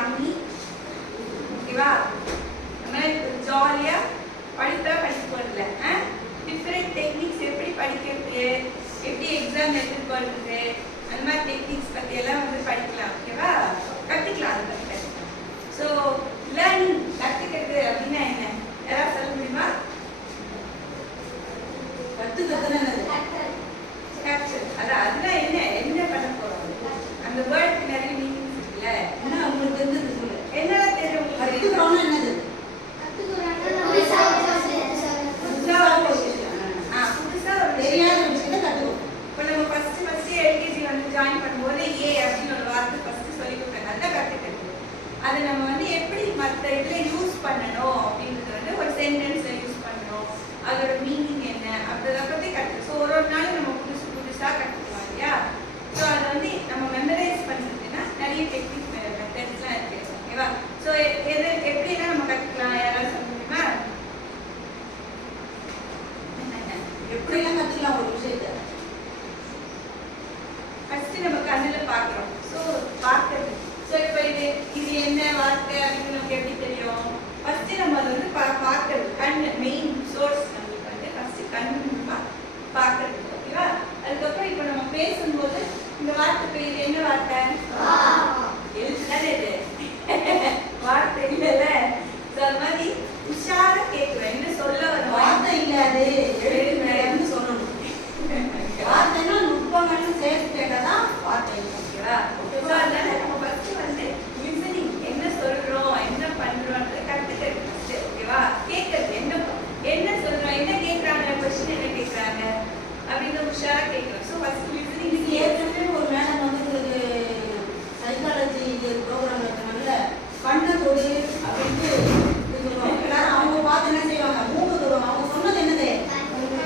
Yummy. ஓகேவா? நம்ம ஜாலியா படிக்க போறதில்ல. டிஃபரெண்ட் டெக்னிக்ஸ் எப்படி படிக்கிறது, எப்படி எக்ஸாம் எடுத்து போறது, அந்த மாதிரி டெக்னிக்ஸ் பத்தி எல்லாம் வந்து படிக்கலாம். ஓகேவா? கத்துக்கலாம். அது பத்தி கத்துக்கலாம். ஸோ லேர்னிங் கத்துக்கிறது அப்படின்னா என்ன, யாராவது சொல்ல முடியுமா? அதுதான் என்ன பண்ண போறோம், அந்த வேர்டுக்கு நிறைய மீனிங்ஸ் இருக்குல்ல. என்ன உங்களுக்கு தெரிஞ்சது சொல்லு. என்னெல்லாம் தெரியும் உங்களுக்கு? என்னது புதுசா ஒரு தெரியாத விஷயத்தை கத்துக்கணும். இப்போ நம்ம ஃபர்ஸ்ட் எல்கேஜி வந்து ஜாயின் பண்ணும்போது ஏ அப்படின்னு ஒரு வார்த்தை ஃபர்ஸ்ட் சொல்லி கொடுத்தாங்க. அதான் கத்துக்கிறது. அதை நம்ம வந்து எப்படி மற்ற இதுல யூஸ் பண்ணணும் அப்படின்றது வந்து ஒரு சென்டென்ஸ்ல யூஸ் பண்ணணும், அதோட மீனிங் என்ன அப்படின்றத பத்தி கற்றுக்கணும். ஸோ ஒரு நாள் நம்ம புதுசா கற்றுக்கலாம் இல்லையா? ஸோ அதை வந்து நம்ம மெமரைஸ் பண்ணுறதுன்னா நிறைய டெக்னிக் மெத்தட்ஸ்லாம் இருக்கு. ஓகேவா? ஸோ எப்படின்னா நம்ம கற்றுக்கலாம், யாராவது சொல்ல முடியுமா? எப்படிலாம் கற்றுக்கலாம் ஒரு விஷயத்தை? ஃபர்ஸ்ட் நம்ம கண்ணில் பார்க்குறோம். ஸோ பார்க்கறது. ஸோ இப்போ இது என்ன வார்த்தை அப்படின்னு நமக்கு எப்படி தெரியும்? ஃபர்ஸ்ட் நம்ம அதை வந்து பார்க்கறது. கண் மெயின் சோர்ஸ் நம்மளுக்கு வந்து ஃபர்ஸ்ட் கண் பார்க்கறது. ஓகேவா? அதுக்கப்புறம் இப்போ நம்ம பேசும்போது இந்த வார்த்தை இது என்ன வார்த்தை? எழுத்து தானே இது, வார்த்தை இல்லைல்ல. ஸோ அது மாதிரி உஷாரா கேட்குறோம். என்ன சொல்ல வரும்? வார்த்தை இல்லாது எழுதுன்னு சொல்லணும். வார்த்தைன்னா நுட்பங்களும் சேர்த்து கேட்டாதான் வார்த்தை. ஓகேவா? ஸோ அதனால நம்ம ஃபர்ஸ்ட் வந்து லிசனிங், என்ன சொல்றோம் என்ன பண்றோம்ன்றதை கற்றுக்கிறது ஃபர்ஸ்ட். ஓகேவா? கேட்கறது, என்ன சொல்றோம், என்ன கேட்குறாங்க, கொஸ்டின் என்ன கேட்குறாங்க அப்படின்னு உஷாரா கேட்குறோம். So first listening. ஏற்கனவே ஒரு மேடம் வந்து உங்களுக்கு சைக்காலஜி ப்ரோக்ராம் இருக்கிறனால கண்ணை தொடு அப்படின்ட்டு சொல்லுவாங்க. எல்லாரும் அவங்க பார்த்து என்ன செய்வாங்க, மூக்கு தொடுவாங்க. அவங்க சொன்னது என்னது,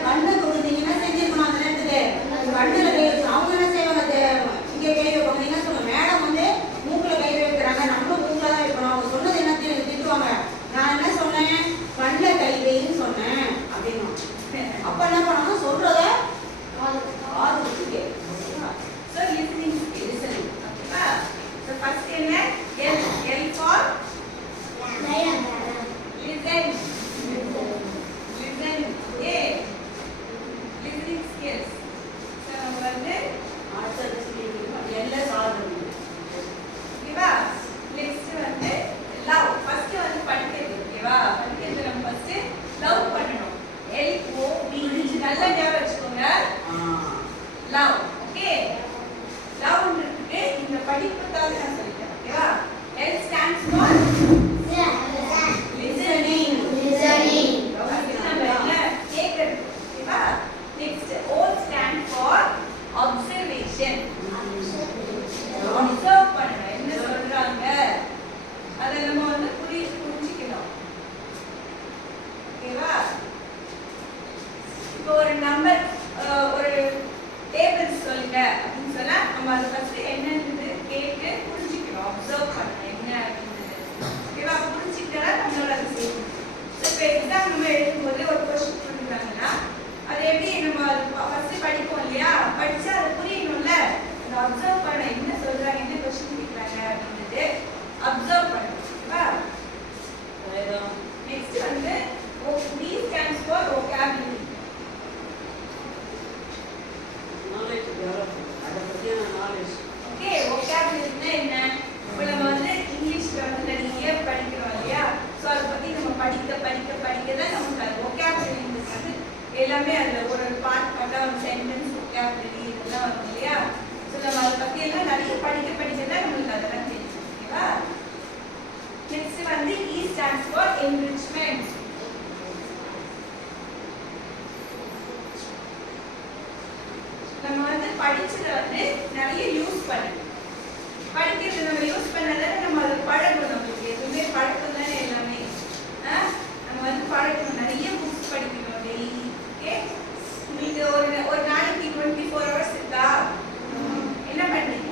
கண்ணை தொடுதீங்கன்னா செஞ்சிருக்கணும் அந்த நேரத்துக்கு. கண்ணில் அவங்க என்ன செய்வாங்க, இங்கே கை வைப்பாங்க. நீங்க சொல்லுங்க, மேடம் வந்து மூக்கில் கை வைக்கிறாங்க, நம்மளும் மூக்கில் தான் வைக்கணும். அவங்க சொன்னது என்ன திட்டுவாங்க. நான் என்ன சொன்னேன், கண்ணில் கை வைன்னு சொன்னேன் அப்படின்னு. அப்போ என்ன பண்ணணும், சொல்றத காது வச்சு கேட்கணும். So listening. ஓகேவா? ஸோ ஃபர்ஸ்ட் என்ன, L for listen. Okay. Listening skills. So வந்து answer speaking எல்லாம் சாதனை. ஓகேவா? நெக்ஸ்ட் வந்து லவ். ஃபர்ஸ்ட் வந்து படிக்கிறது. ஓகேவா? படிக்கிறது நம்ம ஃபர்ஸ்ட் லவ் பண்ணணும். LOVE நல்லா ஞாபகம் வச்சுக்கோங்க. லவ். ஓகே? லவ்ன்றதுக்கு இந்த படிப்புக்காக நான் சொல்லிட்டேன். ஓகேவா? L stands for observation. observe பண்ணணும், என்ன சொல்றாங்க அதை நம்ம வந்து புரிஞ்சுக்கணும். ஓகேவா? இப்போ ஒரு நம்பர் ஒரு டேபிள் சொல்லுங்க அப்படின்னு சொன்னா நம்ம அதை ஃபர்ஸ்ட் என்னன்னு கேட்டு புரிஞ்சுக்கணும். அப்சர்வ் பண்ணணும் என்ன அப்படின்றது. ஓகேவா? புரிஞ்சுக்கிட்டா நம்மளோட அது செய்யணும். ஸோ இப்போ எக்ஸாம் நம்ம எழுதும்போது ஒரு கொஸ்டின் கொடுக்குறாங்கன்னா அது எப்படி நம்ம ஃபர்ஸ்ட் படிப்போம் இல்லையா? படிச்சா அது புரியணும்ல. அதை அப்சர்வ் பண்ண, என்ன சொல்றாங்க, என்ன கொஸ்டின் கேட்குறாங்க அப்படின்றது அப்சர்வ் பண்ணணும். ஓகேவா? நெக்ஸ்ட் வந்து D stands for vocabulary. knowledge develop. அத பத்தியான knowledge. ஓகே, vocabularyனா என்ன? இப்போ நம்ம வந்து இங்கிலீஷ்ல வந்து நிறைய படிக்கிறோம் இல்லையா? ஸோ அதை பத்தி நம்ம படிக்க தான் நமக்கு அது vocabulary வந்து எல்லாமே அதுல ஒரு பார்ட் பார்த்தா ஒரு சென்டென்ஸ் vocabulary இதெல்லாம் வரும் இல்லையா? ஸோ நம்ம அதை பத்தி எல்லாம் நிறைய படிக்க தான் நம்மளுக்கு அதெல்லாம் தெரியும். ஓகேவா? நெக்ஸ்ட் வந்து E stands for enrichment. நம்ம வந்து படிச்சதை வந்து நிறைய யூஸ் பண்ணணும். படிக்கிறது நம்ம யூஸ் பண்ணதால நம்ம அதை பழகணும். நம்மளுக்கு எதுவுமே பழக்கம் தானே எல்லாமே. நம்ம வந்து பழகணும், நிறைய புக்ஸ் படிக்கணும் டெய்லி. ஓகே? உங்களுக்கு ஒரு நாளைக்கு 24 hours இருக்கா? என்ன பண்றீங்க?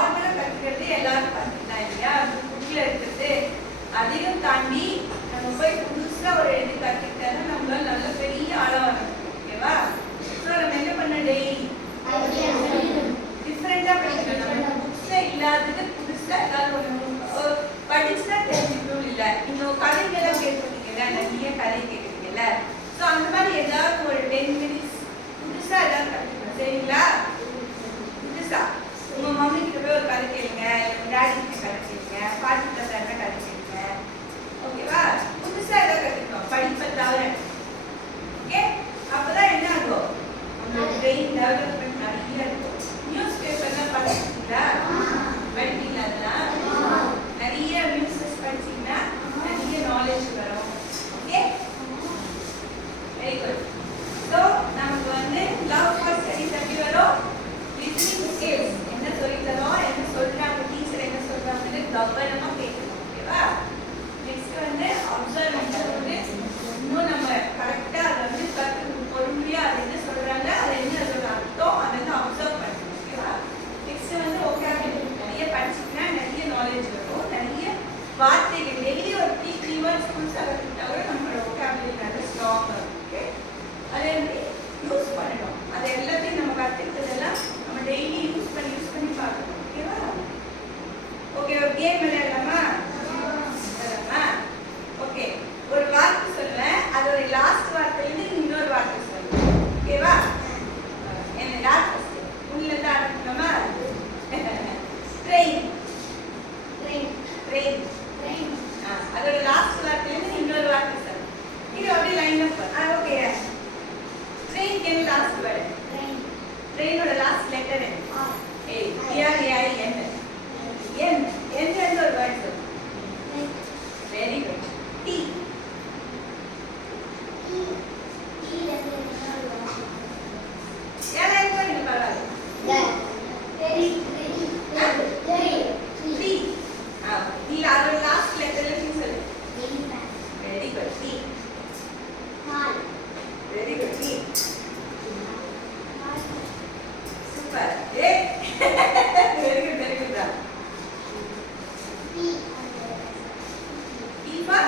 நார்மலா கத்துக்கிறது எல்லாரும் கத்துக்கலாம் இல்லையா, புக்ல இருக்கிறது. அதையும் தாண்டி நம்ம போய் புதுசா ஒரு எழுதி கத்துக்கிட்டா நம்மளால நல்ல பெரிய ஆளா வரணும். ஓகேவா? ஸோ நம்ம என்ன பண்ண, டெய்லி டிஃப்ரெண்டா படிக்கணும். நம்ம புக்ஸ்ல இல்லாதது புதுசா ஏதாவது ஒன்று படிச்சுன்னா தெரிஞ்சுக்கணும். இல்லை நீங்க கதைகள்லாம் கேட்பீங்கல்ல, நிறைய கதை கேட்குறீங்கல்ல, ஸோ அந்த மாதிரி ஏதாவது ஒரு 10 minutes புதுசா ஏதாவது கற்றுக்கணும். சரிங்களா? புதுசா உங்க மம்மி கிட்ட போய் ஒரு கதை கேளுங்க, உங்க டாடி கிட்ட கதை கேளுங்க, பாட்டி தாத்தா கதை கேளுங்க. ஓகேவா? புதுசா ஏதாவது கற்றுக்கணும் படிப்பை தவிர. ஓகே? அப்பதான் என்ன ஆகும், உங்க பிரெயின் டெவலப்மெண்ட் நிறைய இருக்கும். நியூஸ் பேப்பர்லாம் படிச்சிருக்கீங்களா? படிப்பீங்களா? அதெல்லாம் நிறைய நியூஸஸ் படிச்சீங்கன்னா நிறைய நாலேஜ் வரும். Okay, very good. ஸோ நமக்கு வந்து லவ் ஃபார் ஸ்டடீஸ் எப்படி வரும்? Listening skills. என்ன சொல்லி தரோம், என்ன சொல்றாங்க டீச்சர், என்ன சொல்றாங்கன்னு கவனமா கேட்கணும். ஓகேவா? நெக்ஸ்ட் வந்து அப்சர்வ்மெண்ட். வந்து இன்னும் நம்ம கரெக்டா அதை வந்து கற்று பொறுமையா அது என்ன சொல்றாங்க, அது என்ன அதோட அர்த்தம், அதை வந்து அப்சர்வ் பண்ணணும். ஓகேவா? நெக்ஸ்ட் வந்து vocabulary. நிறைய படிச்சுக்கிட்டா நிறைய நாலேஜ் வரும். நிறைய வார்த்தைகள் டெய்லி ஒரு 3 words புதுசாக கற்றுக்கிட்டா கூட நம்மளோட vocabulary நல்ல ஸ்ட்ராங் ஆகும். ஓகே, அதை வந்து யூஸ் பண்ணணும். அதை எல்லாத்தையும் நம்ம கற்றுக்கிட்டதெல்லாம் நம்ம டெய்லி யூஸ் பண்ணி பார்க்கணும். ஓகேவா? ஓகே, ஒரு கேம் விளையாடலாமா? ஓகே, ஒரு வார்த்தை சொல்லுவேன், அதோட லாஸ்ட் வார்த்தையிலிருந்து இன்னொரு வார்த்தை சொல்லுவேன். ஓகேவா? என்ன யார் ஃபர்ஸ்ட்? உள்ள இருந்து ஆரம்பிக்கலாமா? ட்ரெயின். ட்ரெயின். அதோட லாஸ்ட் வார்த்தையிலிருந்து இன்னொரு வார்த்தை சொல்லுவேன். இது அப்படியே line up. Okay, train can last word. ட்ரெயினோட லாஸ்ட் லெட்டர் என்ன? ERAIN. எந்த ஒரு வேர்ட் சொல்லு. Very good. T. ஏன் பண்ணி பாருங்க. T. நீ அதோட லாஸ்ட் லெட்டர்ல நீ சொல்லு. Very good. T. Very good. T. Super. Very good, very good. T for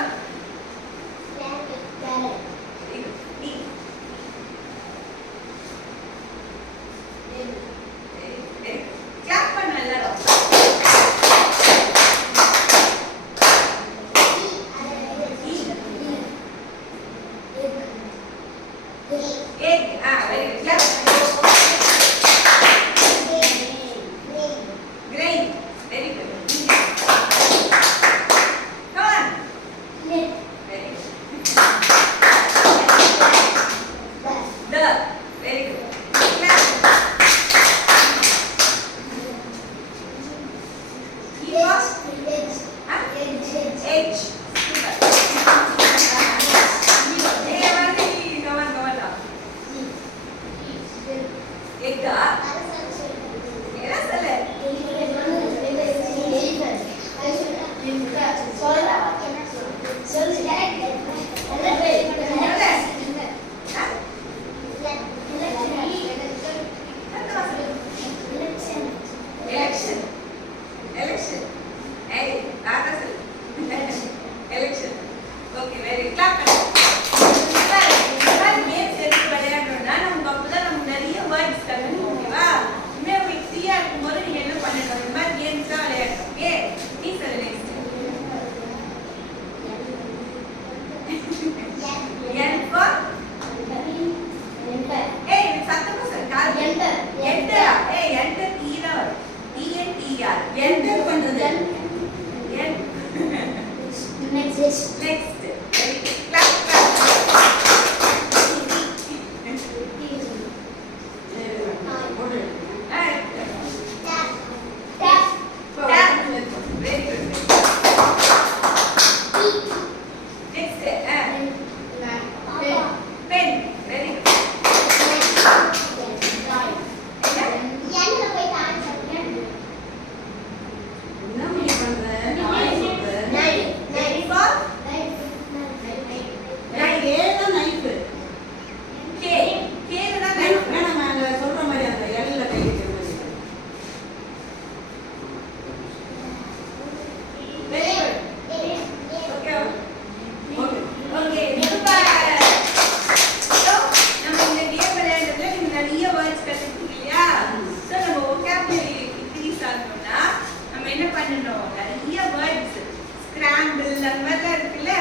என்ன பண்ணணும், நிறைய வேர்ட்ஸ் ஸ்கிராம்பிள் அந்த மாதிரிலாம் இருக்குல்ல.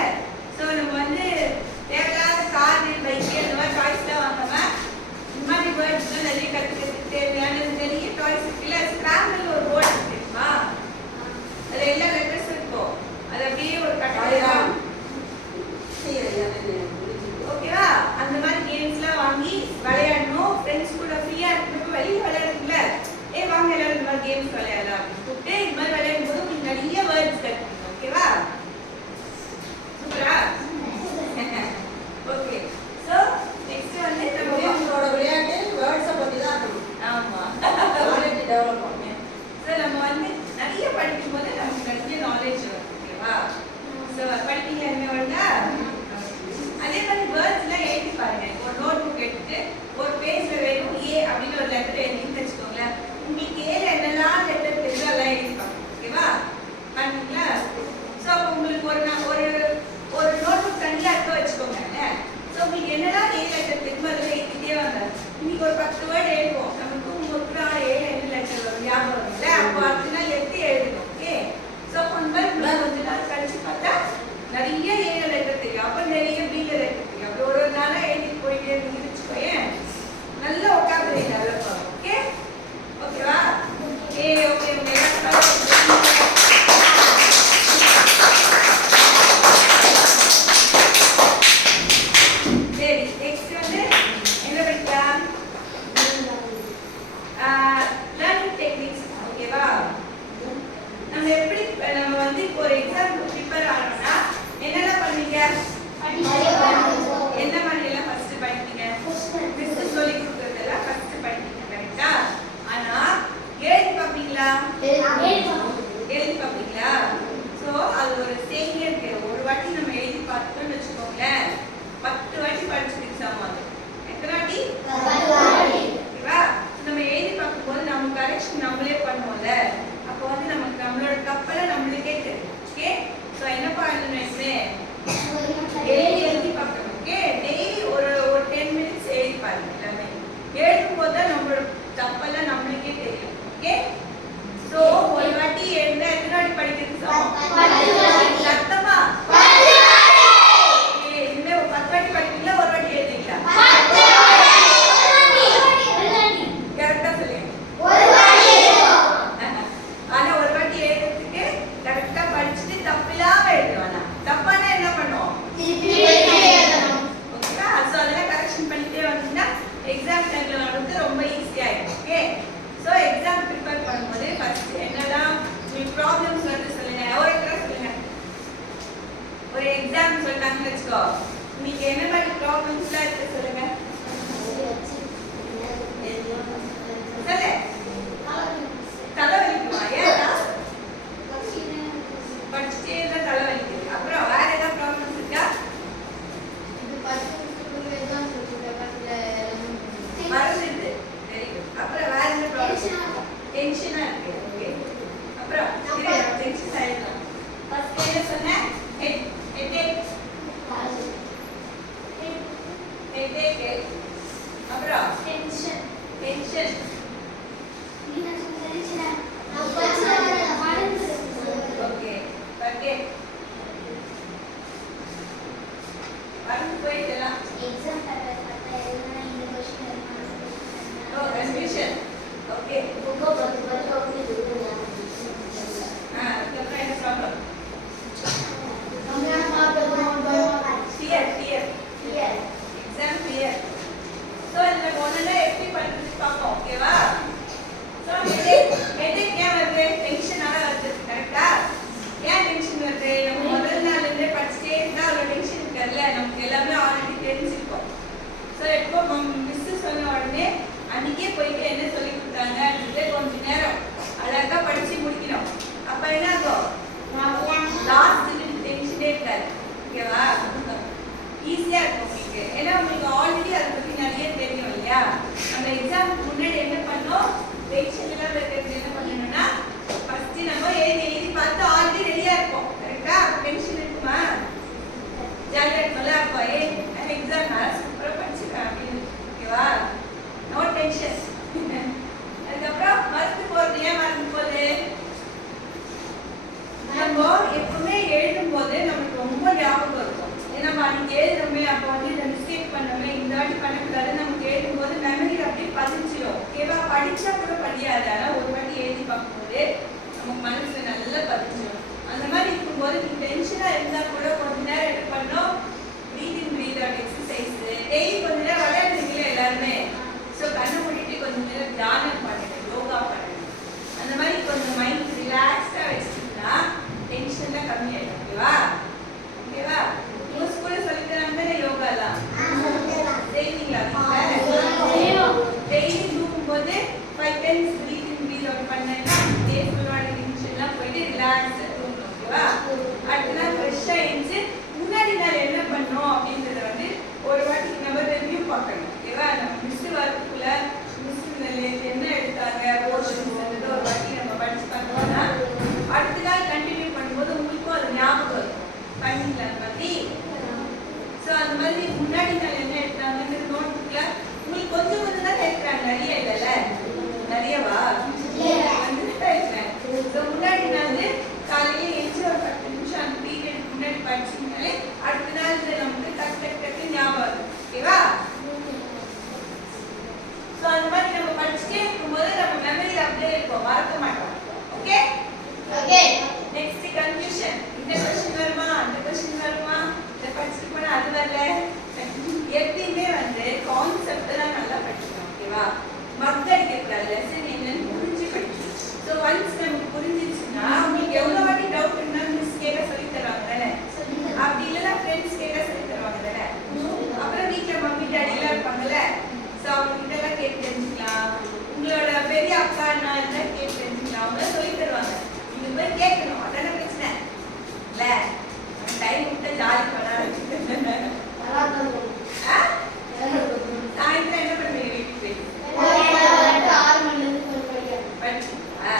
ஸோ நம்ம வந்து தேவையில்லாத கார் பைக்கு அந்த மாதிரி டாய்ஸ்லாம் வாங்காம இந்த மாதிரி வேர்ட்ஸ்லாம் நிறைய கற்றுக்கிறதுக்கு தேவையான நிறைய டாய்ஸ் இருக்குல்ல. ஸ்கிராம்பிள் ஒரு வேர்ட் இருக்கு தெரியுமா, அது எல்லா லெட்டர்ஸ் இருக்கும். அது அப்படியே ஒரு கட்டாயம் ஓகேவா. அந்த மாதிரி கேம்ஸ்லாம் வாங்கி விளையாடணும். ஃப்ரெண்ட்ஸ் கூட ஃப்ரீயா இருக்கிறப்ப வெளியே விளையாடுறதுல வாங்க எல்லாரும் இந்த மாதிரி கேம்ஸ் விளையாடலாம் அப்படின்னு கூப்பிட்டு இந்த மாதிரி விளையாடும் போது உங்களுக்கு நிறைய வேர்ட்ஸ் கற்றுக்கணும். ஓகேவா, சூப்பரா. ஓகே, ஸோ நெக்ஸ்ட் வந்து நம்மளோட விளையாட்டு வேர்ட்ஸை பற்றி தான் இருக்கணும். ஆமாம், நாலேஜ் டெவலப் பண்ணுங்க. ஸோ நம்ம வந்து நிறைய படிக்கும் போது நமக்கு நிறைய நாலேஜ் வரும். ஓகேவா, ஸோ படிப்பீங்க என்ன வருதா. அதே மாதிரி வேர்ட்ஸ்லாம் எழுதி பாருங்க. ஒரு நோட் புக் எடுத்துட்டு ஒரு பேஜ்ல வேணும் ஏ அப்படின்னு ஒரு லெட்டர் எழுதின்னு வச்சுக்கோங்களேன். உங்களுக்கு ஏல என்னெல்லாம் லெட்டர் தெரியுதோ அதெல்லாம் எழுதிப்பாங்க. ஓகேவா, பண்ணீங்களா. ஸோ உங்களுக்கு ஒரு நோட் புக் தனியாக இருக்க வச்சுக்கோங்க. ஸோ உங்களுக்கு என்னெல்லாம் ஏ லெட்டர் தெரியுமோ அதில் எழுதிட்டே வாங்க. இன்னைக்கு ஒரு 10 வேர்டு எழுதுவோம். நமக்கு உங்களுக்கு ஏல என்ன லெட்டர் வரும் ஞாபகம் வரும்ல. அப்போ அடுத்த நாள் எடுத்து எழுதணும். ஓகே, ஸோ அந்த மாதிரி கொஞ்ச நாள் கழிச்சு பார்த்தா நிறைய ஏல லெட்டர் தெரியும். அப்போ நிறைய பீல லெட்டர் தெரியும். அப்படி ஒரு நாளாக எழுதிட்டு போயிட்டே இருந்தீங்கன்னு வச்சுக்கோயேன், நல்ல ஒக்காபுலரி டெவலப் ஆகும். ஓகே, ஓகேவா. ஓகே, உங்க சரி, நெக்ஸ்ட் வந்து என்ன படிக்கலாம், லேர்னிங் டெக்னிக்ஸ். ஓகேவா, நம்ம வந்து இப்போ ஒரு எக்ஸாம் ப்ரிப்பேர் ஆகணும்னா என்னெல்லாம் பண்ணுவீங்க, என்ன மாதிரி எல்லாம் ஃபர்ஸ்ட் படிப்பீங்க, மிஸ் சொல்லி கொடுக்கறதெல்லாம் ஃபர்ஸ்ட் படிப்பீங்க. கரெக்டா. ஆனா எழுதி பார்ப்பீங்களா, எழுதி பார்ப்பீங்களா. ஸோ அது ஒரு சேமியா இருக்கு. ஒரு வாட்டி நம்ம எழுதி பார்த்துட்டோம்னு வச்சுக்கோங்களேன், 10 வாட்டி படிச்சு எக்ஸாம் ஆகும். எத்தனை வாட்டி, 10 வாட்டி. ஓகேவா. நம்ம எழுதி பார்க்கும்போது நம்ம கரெக்ஷன் நம்மளே பண்ணுவோம்ல. அப்போ வந்து நமக்கு நம்மளோட தப்பெல்லாம் நம்மளுக்கே தெரியும். ஓகே, ஸோ என்ன பண்ணணும், எழுதி பார்க்கணும். ஓகே, டெய்லி ஒரு 10 மினிட்ஸ் எழுதி பாருங்க. எல்லாமே எழுதும் போது தான் நம்மளோட தப்பெல்லாம் நம்மளுக்கே தெரியும். ஓகே, ஸோ ஒரு வாட்டி எழுத எத்தனை வாட்டி படிக்கிறது சத்தமா, இனிமே 10 வாட்டி படிப்பீங்களா, ஒரு வாட்டி எழுதுங்களா, கரெக்டா சொல்லுங்க. ஆனா ஒரு வாட்டி எழுதுறதுக்கு கரெக்டா படிச்சுட்டு தப்பில்லாம எழுதுவானா, தப்பானா என்ன பண்ணுவோம், ஓகேவா. ஸோ அதெல்லாம் கரெக்ஷன் பண்ணிட்டே வந்தீங்கன்னா எக்ஸாம் டைம்ல வந்து ரொம்ப ஈஸியா இருக்கும். ஓகே, ஸோ எக்ஸாம் ப்ரிப்பேர் பண்ணும்போது ஃபர்ஸ்ட் என்னெல்லாம் உங்களுக்கு ப்ராப்ளம்ஸ் வருது சொல்லுங்க. சொல்லுங்க, ஒரு எக்ஸாம் சொல்லிட்டாங்கன்னு வச்சுக்கோ, இன்னைக்கு என்ன மாதிரி ப்ராப்ளம்ஸ்லாம் இருக்கு சொல்லுங்க. சொல்லு, தலைவலிக்குமா, ஏன்னா படிச்சுட்டே இருந்தா தலைவலிக்குது. அப்புறம் வேற ஏதாவது ப்ராப்ளம்ஸ் இருக்கா, மறந்துடுது. Very good. அப்புறம் வேற என்ன ப்ராப்ளம், டென்ஷனா இருக்கு. ஓகே, அப்புறம் டென்ஷன் ஆயிடலாம். ஃபர்ஸ்ட் என்ன சொன்னேன், ஹெட்டேக், அப்புறம் டென்ஷன். ஓகே, பர்கெட், மறந்து போயிடலாம். எக்ஸாம் பேப்பர் பார்த்தா எல்லாம் இந்த क्वेश्चन ஓ கன்ஃபியூஷன். ஓகே, புக் பத்தி அதுக்கப்புறம் என்ன problem, fear, exam fear. So இதில் ஒன்றுனா எப்படி பண்ணுறது பார்ப்போம். ஓகேவா. ஸோ ஹெட்டேக் ஏன் வருது, டென்ஷனால வருது. கரெக்டா. ஏன் டென்ஷன் வருது, நம்ம முதல் நாள்லேருந்தே படிச்சுட்டே இருந்தால் அவ்வளோ டென்ஷன் இருக்காதுல்ல, நமக்கு எல்லாமே ஆல்ரெடி தெரிஞ்சிருக்கும். ஸோ எப்போ மிஸ் சொன்ன உடனே அன்றைக்கே போயிட்டு என்ன சொல்லி கொடுத்தாங்க அப்படின்ட்டு கொஞ்சம் நேரம் அழகாக படித்து முடிக்கணும். அப்போ என்ன ஆகும், லாஸ்ட் டென்ஷனே இருக்காது. ஓகேவா, ஈஸியாக இருக்கும் உங்களுக்கு. ஏன்னா உங்களுக்கு ஆல்ரெடி அதை பற்றி நிறைய தெரியும் இல்லையா. நம்ம எக்ஸாமுக்கு முன்னாடி என்ன பண்ணோம், டென்ஷன் எல்லாம் இருக்கிறது என்ன பண்ணணும்னா ஃபர்ஸ்ட் நம்ம எழுதி பார்த்து ஆல்ரெடி ரெடியாக இருப்போம். கரெக்டா. டென்ஷன் இருக்குமா, ஜாலியாக இருக்கும்ல. அப்போ எக்ஸாம் நான் சூப்பராக படிச்சுக்கிறேன் அப்படின்னு. ஓகேவா, நோ டென்ஷன். அதுக்கப்புறம் மறந்து போகிறது, ஏன் மறந்து போகுது, எழுதுறோமே அப்போ வந்து இந்த மிஸ்டேக் பண்ணோமே இந்த வாட்டி பண்ணக்கூடாது நமக்கு எழுதும்போது மெமரி அப்படியே பதிஞ்சிடும். ஓகேவா? படிச்சா கூட படியாது, ஆனால் ஒரு வாட்டி எழுதி பார்க்கும்போது நமக்கு மனசுல நல்லா பதிஞ்சிடும். அந்த மாதிரி இருக்கும்போது நீங்க டென்ஷனா இருந்தா கூட கொஞ்ச நேரம் என்ன பண்ணோம், பிரீத் இன் பிரீத் அவுட் எக்ஸசைஸ் டெய்லி கொஞ்ச நேரம் விளையாடுறீங்களே எல்லாருமே. ஸோ கண்ணை மூடிட்டு கொஞ்ச நேரம் தியானம் பண்ணுங்க, யோகா பண்ணுங்க. அந்த மாதிரி கொஞ்சம் மைண்ட் ரிலாக்ஸ்டா வச்சுக்கிட்டா டென்ஷன்லாம் கம்மியாயிடும். ஓகேவா? ஓகேவா? உங்க ஸ்கூல்ல சொல்லி தராங்க யோகாலாம் செய்வீங்களா? டெய்லி தூங்கும்போது 5 times பிரீத் இன் பிரீத் அவுட் பண்ணேன்னா டேஸ்புல்லோட டென்ஷன்லாம் போயிட்டு ரிலாக்ஸா தூங்கணும். ஓகேவா? அடுத்த நாள் ஃப்ரெஷ்ஷா எழுந்து முன்னாடி நாள் என்ன பண்ணோம் அப்படின்றத வந்து ஒரு வாட்டி நம்ம ரிவ்யூ பார்க்கணும். ஓகேவா? நம்ம மிஸ் வரதுக்குள்ள மிஸ் என்ன எடுத்தாங்க போர்ஷன்ஸ் ஒரு வாட்டி நம்ம படிச்சு பார்த்தோம்னா அடுத்த நாள் கண்டினியூ பண்ணும்போது உங்களுக்கும் அது ஞாபகம் இருக்கும். பண்ணீங்களா அந்த மாதிரி? ஸோ அந்த மாதிரி முன்னாடி நாள் என்ன எடுத்தாங்கன்னு நோட் புக்ல உங்களுக்கு கொஞ்சம் கொஞ்சம் தான் எடுக்கிறாங்க, நிறைய இல்லைல்ல? நிறையவா? முன்னாடி நாள் காலையில எழுந்து ஒரு 10 நிமிஷம் அந்த பீரியட் முன்னாடி படிச்சீங்கனாலே அடுத்த நாள் நமக்கு டக்கு டக்கு டக்கு ஞாபகம் இருக்கும். ஓகேவா? ஸோ அந்த மாதிரி நம்ம படிச்சுட்டே இருக்கும்போது நம்ம மெமரியில் அப்படியே இருக்கும், மறக்க மாட்டோம். Okay okay. Next confusion. இந்த क्वेश्चन வருமா, அந்த क्वेश्चन வருமா, இத படிச்சிட்டு போனா அது வரல. எப்பவுமே வந்து கான்செப்ட் தான் நல்லா படிக்கணும். ஓகேவா? மக்களுக்கு லெசன் என்னன்னு புரிஞ்சு படிக்கணும். ஸோ ஒன்ஸ் நமக்கு புரிஞ்சிச்சுன்னா உங்களுக்கு எவ்வளோ வாட்டி டவுட் இருந்தாலும் மிஸ் கேட்க சொல்லி தருவாங்க தானே? அப்படி இல்லைன்னா ஃப்ரெண்ட்ஸ் கேட்க சொல்லி தருவாங்க தானே? அப்புறம் வீட்டில் மம்மி டாடிலாம் இருப்பாங்கல்ல, ஸோ அவங்க கிட்ட எல்லாம் கேட்டு தெரிஞ்சுக்கலாம். உங்களோட பெரிய அக்கா அண்ணா எல்லாம் கேட்டு தெரிஞ்சுக்கலாம், அவங்க சொல்லி தருவாங்க. நீங்க போய் கேட்கணும், அதான பிரச்சனை இல்ல? டைம் விட்டு ஜாலி பண்ணாரு. சாயந்தரம் என்ன பண்ணுவீங்க வீட்டுக்கு போய்? 6 மணில இருந்து படிச்சீங்களா?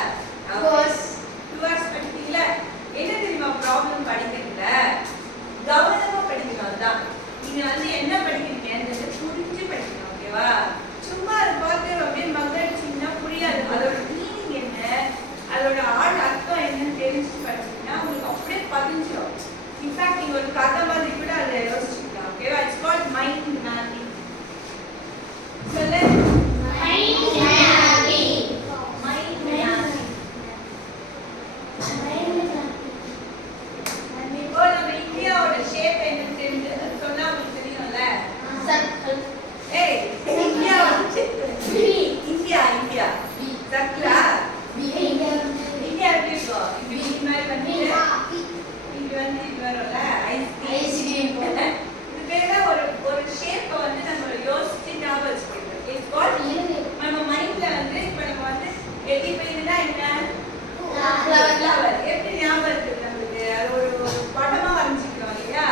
2 hours படிப்பீங்களா? என்ன தெரியுமா ப்ராப்ளம் படிக்கிறதுல? கவனமா படிக்கணும். அதுதான் நீங்க வந்து என்ன படிக்கிறீங்கன்றது புரிஞ்சு படிக்கணும். ஓகேவா? சும்மா அதை பார்த்து அப்படியே மகிழ்ச்சிங்கன்னா புரியாது. அதோட மீனிங் என்ன, அதோட ஆள் அர்த்தம் என்னன்னு தெரிஞ்சு படிச்சீங்கன்னா உங்களுக்கு அப்படியே பதிஞ்சிடும். இன்ஃபேக்ட் நீங்க ஒரு கதை மாதிரி கூட அதை யோசிச்சுக்கலாம். ஓகேவா? It's called mind mapping. சொல்ல மைண்ட் மேப்பிங். Mind mapping. இப்போ நம்ம இந்தியாவோட ஷேப் என்னன்னு தெரிஞ்சு சொன்னா உங்களுக்கு தெரியும்ல? சர்க்கிள். ஏய் இந்தியா இந்தியா இந்தியா சர்க்கிளா? இந்தியா எப்படி இருக்கும்? இப்படி மாதிரி வந்து இங்க வந்து இது வரும்ல ஐஸ்கிரீம். இது பேர் தான் ஒரு ஷேப்பை வந்து நம்ம யோசிச்சு ஞாபகம் வச்சுக்கணும். இட்ஸ் கால்ட் நம்ம மைண்ட்ல வந்து இப்போ நம்ம வந்து எட்டி போயிருந்தா என்ன ஃப்ளவர் எப்படி ஞாபகம் இருக்குது நம்மளுக்கு? அது ஒரு படமா வரைஞ்சிக்கிறோம் இல்லையா?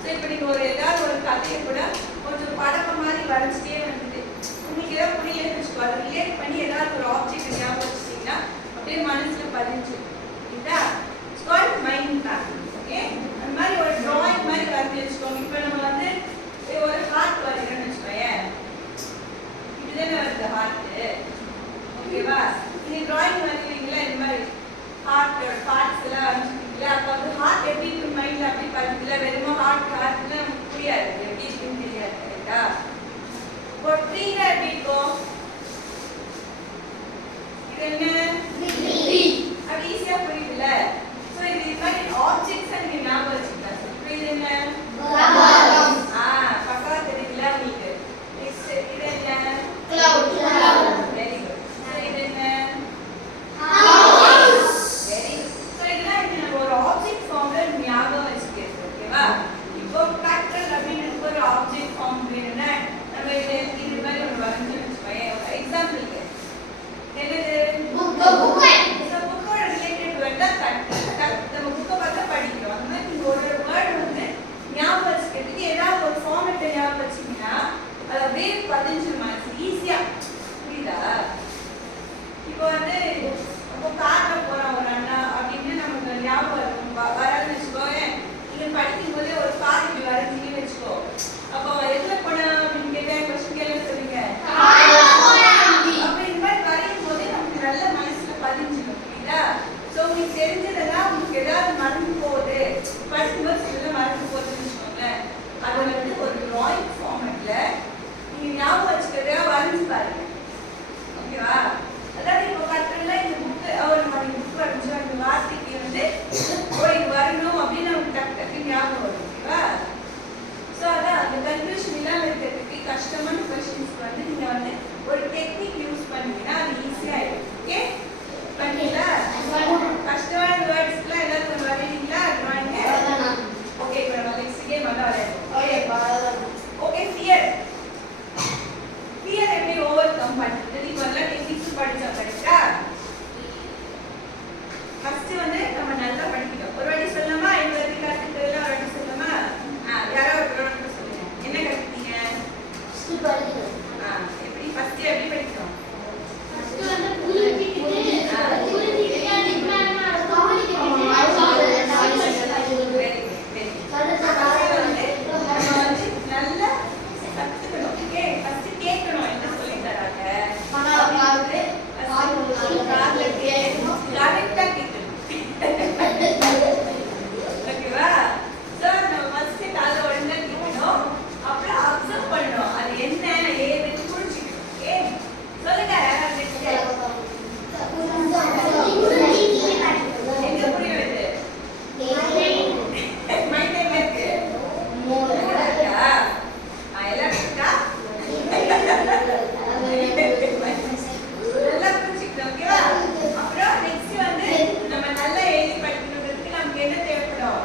ஸோ இப்போ நீங்க ஒரு ஏதாவது ஒரு கதையை கூட கொஞ்சம் படமா மாதிரி வரைஞ்சிட்டே வந்துட்டு உங்களுக்கு ஏதாவது புரியலன்னு வச்சுக்கோ, அதை ரிலேட் பண்ணி ஏதாவது ஒரு ஆப்ஜெக்ட் ஞாபகம் வச்சுட்டீங்கன்னா அப்படியே மனசுல பதிஞ்சு இதா it's called mind mapping. Okay? அந்த மாதிரி ஒரு டிராயிங் மாதிரி வரைஞ்சி வச்சுக்கோங்க. இப்போ நம்ம வந்து ஒரு ஹார்ட் வரைகிறோம்னு வச்சுக்கோயேன், இதுதானே வருது ஹார்ட்டு. ஓகேவா? நீங்க டிராயிங் வரைகிறீங்களா இந்த மாதிரி ஹார்ட்டோட பார்ட்ஸ் எல்லாம் வரைஞ்சிருக்கீங்களா? அப்போ வந்து ஹார்ட் எப்படி இருக்கு மைண்ட்ல அப்படி பதிஞ்சல, வெறும் ஹார்ட்னு நமக்கு புரியாது, எப்படி இருக்குன்னு தெரியாது. கரெக்டா? ஒரு ட்ரீனா எப்படி இருக்கும்? இது என்ன? அது ஈஸியா புரியுதுல்ல? ஸோ இது மாதிரி ஆப்ஜெக்ட்ஸை நீங்க ஞாபகம் வச்சுக்கலாம். இப்போ இது என்ன? பக்கவா தெரியுதுல உங்களுக்கு? நெக்ஸ்ட் இது என்ன? Very good. ஸோ இது என்ன? Very good. ஸோ இதெல்லாம் இது நம்ம ஒரு ஆப்ஜெக்ட் ஃபார்ம்ல ஞாபகம் வச்சுக்கிறது. ஓகேவா? இப்போ ட்ராக்டர் அப்படின்னு ஒரு ஆப்ஜெக்ட் ஃபார்ம் வேணும்னா நம்ம இது மாதிரி ஒரு வரைஞ்சு வச்சுக்கோங்க. எக்ஸாம்பிளுக்கு என்னது? புக்கோட ரிலேட்டட் வேர்ட் தான் நம்ம புக்கை பார்த்தா படிக்கிறோம். அந்த மாதிரி நீங்கள் ஒரு வேர்டு வந்து ஞாபகம் வச்சுக்கிறதுக்கு ஏதாவது ஒரு ஃபார்மெட்டை ஞாபகம் வச்சிங்கன்னா அதை அப்படியே பதிஞ்சிருமா ஈஸியா. புரியுதா? இப்போ வந்து இப்போ காரில் போகிறோம் ஒரு அண்ணா அப்படின்னு நமக்கு ஞாபகம் வராதுன்னு வச்சுக்கோங்க. நீங்கள் படிக்கும்போதே ஒரு கார் இப்படி வரைஞ்சிங்கன்னு வச்சுக்கோ, அப்போ எதில் போனா அப்படின்னு கேட்டேன் கொஸ்டின் கேள்வி சொல்லுங்க. அப்போ இந்த மாதிரி வரையும் போதே நமக்கு நல்ல மனசுல பதிஞ்சிடும். புரியுதா? ஸோ உங்களுக்கு தெரிஞ்சதெல்லாம் உங்களுக்கு ஏதாவது மறந்து போகுது, படிக்கும்போது சில மறந்து போகுதுன்னு வச்சுக்கோங்களேன், அதை வந்து ஒரு drawing formatல நீங்க ஞாபகம் வச்சுக்கிறதா வரைஞ்சு பாருங்க. ஓகேவா? அதாவது இப்போ கற்றுல இந்த புக்கு அவர் நம்ம புக் வரைஞ்சு அந்த வார்த்தைக்கு வந்து இது வரணும் அப்படின்னு நமக்கு டக்கு டக்கு ஞாபகம் வரும். ஓகேவா? ஸோ அதான் அந்த கன்ஃபியூஷன் இல்லாமல் இருக்கிறதுக்கு கஷ்டமான கொஸ்டின்ஸ் வந்து நீங்கள் வந்து ஒரு டெக்னிக் யூஸ் பண்ணீங்கன்னா அது ஈஸியாக இருக்கும். ஓகே பண்ணீங்களா? கஷ்டமான வேர்ட்ஸ்க்குலாம் ஏதாவது கொஞ்சம் வரைவீங்களா ட்ராயிங்க? ஓகே இப்போ நம்ம நெக்ஸ்ட் கேம் வந்து விளையாடுவோம். ஓகே ஃபியர் எப்படி ஓவர் கம் பண்ணுறது இப்போ எல்லாம் டெக்னிக்ஸ் படித்தோம் கரெக்டா? ஃபர்ஸ்ட் வந்து நம்ம நல்லா படிக்கணும். ஒரு வாட்டி சொல்லலாமா? இந்த வாட்டி கற்றுக்கிறதுல ஒரு வாட்டி சொல்லலாமா? யாரோ ஒரு தடவை சொல்லுங்க. என்ன கற்றுக்கிட்டீங்க? எப்படி ஃபர்ஸ்ட் எப்படி படிக்கணும்? நல்லா கற்றுக்கணும். ஓகே ஃபர்ஸ்ட் கேட்கணும் என்ன சொல்லி தராங்க. கரெக்டா கேட்கணும். ஓகேவா? சோ நம்ம ஃபர்ஸ்ட் கால ஒழுங்கா கேட்கணும். அப்புறம் அப்சர்வ் பண்ணணும். அது என்ன ஏதுன்னு புரிஞ்சுக்கணும். ஓகே சொல்லுங்க. எங்க புரியும் இது? மைண்ட் எங்க இருக்கு? இருக்கா? எல்லாம் இருக்கா? நல்லா புரிஞ்சுக்கணும். ஓகேவா? அப்புறம் நெக்ஸ்ட் வந்து நம்ம நல்லா எழுதி படிக்கணுங்கிறதுக்கு நமக்கு என்ன தேவைப்படும்?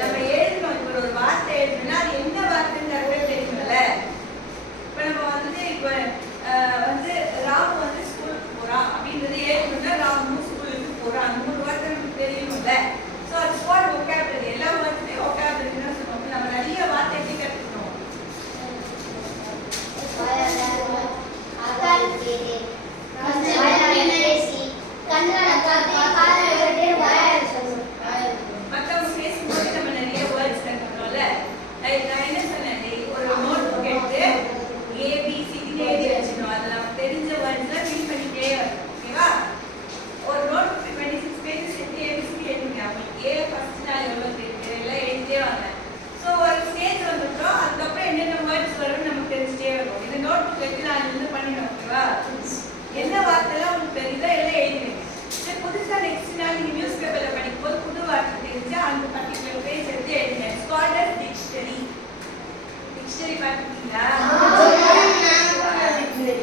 நம்ம எழுதணும். இப்போ ஒரு வார்த்தை எழுதணும்னா அது என்ன வார்த்தைங்கிறத தெரியும்ல. இப்போ நம்ம வந்து ராமு வந்து ஸ்கூலுக்கு போறான் அப்படின்றது எழுதணும்னா ராமு ஸ்கூலுக்கு போறான் அந்த மூணு வார்த்தை நமக்கு தெரியணும்ல. ஸோ அது ஸ்பாட் ஒக்காபுலரி எல்லா வார்த்தையும் ஒக்காபுலரின்னு தான் சொல்லுவோம். நம்ம நிறைய வார்த்தை எப்படி கற்றுக்கணும்? மற்றவங்க பேசும்போது நம்ம நிறைய வேர்ட்ஸ் கற்றுக்கணும்ல. நான் என்ன சொன்னேன், ஒரு நோட் புக் எடுத்து ஏபிசிடின்னு எழுதி வச்சுக்கணும். அதில் நமக்கு தெரிஞ்ச வேர்ட்ஸ்லாம் ஃபில் பண்ணிட்டே வரணும். ஓகேவா? ஒரு நோட் புக் 26 பேஜஸ் எடுத்து ஏபிசிடி எழுதுங்க. அவங்களுக்கு ஏ ஃபர்ஸ்ட் நாள் எவ்வளோ தெரியுது எல்லாம் எழுதிட்டே வாங்க. ஸோ ஒரு ஸ்டேஜ் வந்துட்டோம். அதுக்கப்புறம் என்னென்ன வேர்ட்ஸ் வரும்னு நமக்கு தெரிஞ்சுட்டே வரும். இந்த நோட் புக் எடுத்து நான் இருந்து பண்ணிடணும். ஓகேவா? என்ன வார்த்தைலாம் உங்களுக்கு தெரியுதோ எல்லாம் எழுதிடுங்க. சரி புதுசாக நெக்ஸ்ட் நாள் நீங்கள் நியூஸ் பேப்பரில் படிக்கும்போது புது வார்த்தை தெரிஞ்சு அந்த பர்டிகுலர் பேஜ் எடுத்து எழுதுங்க. ஸ்காலர் டிக்ஷனரி பார்த்துருக்கீங்களா?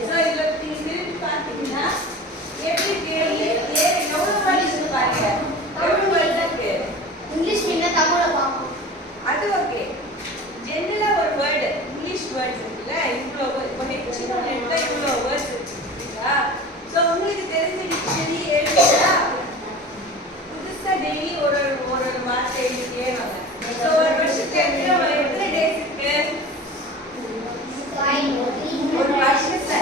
ஸோ இதில் நீங்கள் திருப்பி பார்த்தீங்கன்னா எப்படி இருக்கு? எவ்வளோ வேர்ட்ஸ் இருக்கு பாருங்க. எவ்வளோ வேர்ட்ஸ் இருக்கு? அது ஓகே. ஜெனரலா ஒரு வேர்டு இங்கிலீஷ் வேர்ட்ஸ் இருக்குல்ல, இவ்வளோ இப்போ ஹெச்னு எடுத்தா இவ்வளோ வேர்ட்ஸ் இருக்குங்களா? ஸோ உங்களுக்கு தெரிஞ்ச டிக்ஷனரி எழுதுங்களா? புதுசாக டெய்லி ஒரு வார்த்தை எழுதிட்டே வாங்க. ஸோ ஒரு வருஷத்துல எத்தனை டேஸ் இருக்கு? ஒரு வருஷத்துல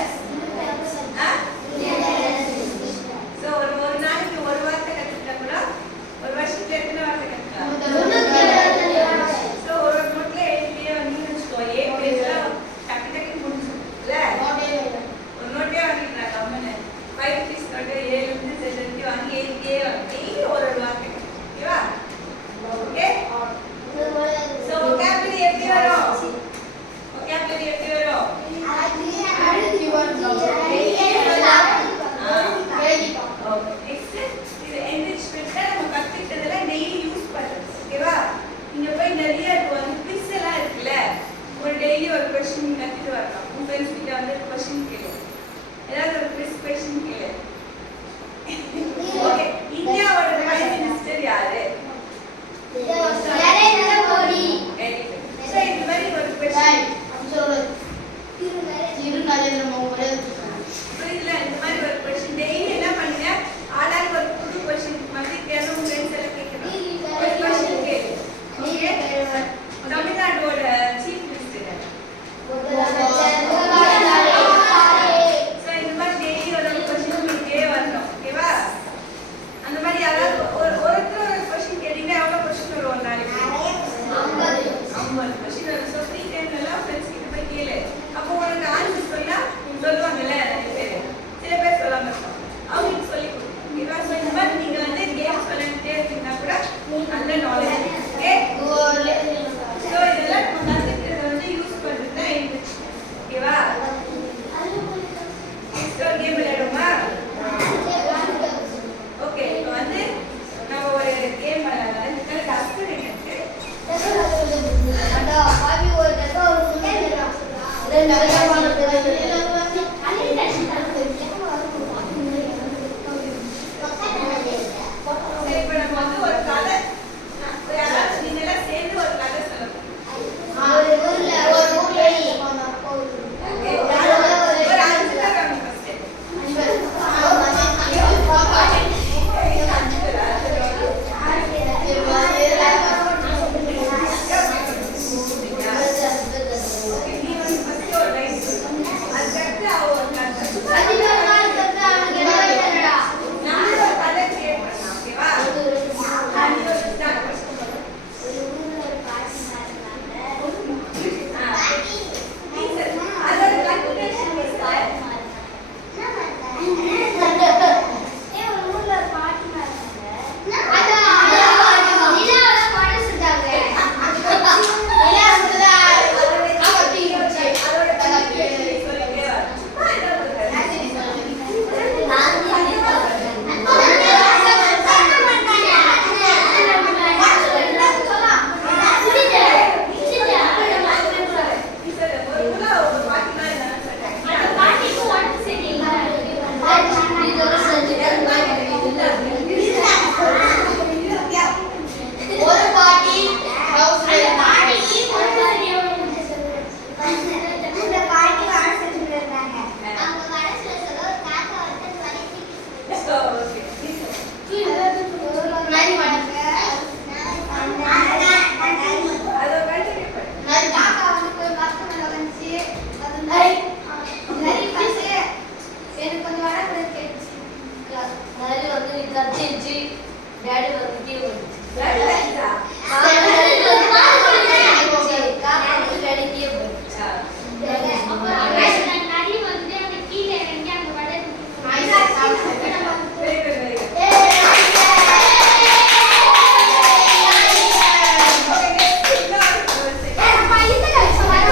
ஸோ ஒரு நாளைக்கு ஒரு வார்த்தை கற்றுக்கிட்டா கூட ஒரு வருஷத்துல எத்தனை வார்த்தை கற்றுக்கலாம்? ஸோ ஒரு நோட்ல எழுதிட்டே வந்தீங்கன்னு வச்சுக்கோ. ஏ பேஜ்லாம் டக்கு டக்குன்னு முடிஞ்சுல. ஒரு நோட்டே வாங்கிக்கலாம். கம்மனு 5 rupees நோட்டு 7 இருந்து வாங்கி எழுதிட்டே வாங்க. டெய்லி ஒரு வார்த்தை கற்றுக்கலாம். ஓகேவா? ஓகே ஸோ vocabulary எப்படி வரும்? vocabulary எப்படி வரும்? இது என்ரிச்மென்ட்டா நம்ம கத்துக்கிட்டதெல்லாம் டெய்லி யூஸ் பண்றது. ஓகேவா? நீங்க போய் நிறைய குவிஸ் எல்லாம் இருக்குல்ல, ஒரு டெய்லி ஒரு क्वेश्चन கத்துட்டு வரலாம். உங்க ஃப்ரெண்ட்ஸ் கிட்ட வந்து क्वेश्चन கேளு. ஏதாவது ஒரு குவிஸ் क्वेश्चन கேளு. ஓகே இந்தியாவோட பிரைம் மினிஸ்டர் யாரு? சோ இந்த மாதிரி ஒரு क्वेश्चन புரியுதுல? இந்த மாதிரி ஒரு क्वेश्चन டெய்லி என்ன பண்ணுங்க, ஆளாளுக்கு ஒரு புது क्वेश्चन மாதிரி கேளுங்க. உங்க ஃப்ரெண்ட்ஸ் எல்லாம் கேட்கணும். ஒரு क्वेश्चन கேளு. ஓகே தமிழ்நாடோட சீஃப் மினிஸ்டர் சோ இந்த மாதிரி டெய்லி ஒரு क्वेश्चन கேட்டே வரணும். ஓகேவா? அந்த மாதிரி யாராவது ஒருத்தர் ஒரு क्वेश्चन கேட்டீங்கன்னா எவ்வளவு क्वेश्चन வரும் ஒரு நாளைக்கு? 50 क्वेश्चन வரும். ஸோ ஃப்ரீ டைம்ல எல்லாம் ஃப்ரெண்ட்ஸ் கிட்ட போய் கேளு. அப்போ உனக்கு ஆன்சர் சொன்னா கத்தி வச்சு டாடி வந்து கீழே போயிடுச்சு. Daddy வந்துச்சா? டாடி கீழே போயிடுச்சு. Very good, very good. Okay, next இன்னொரு second.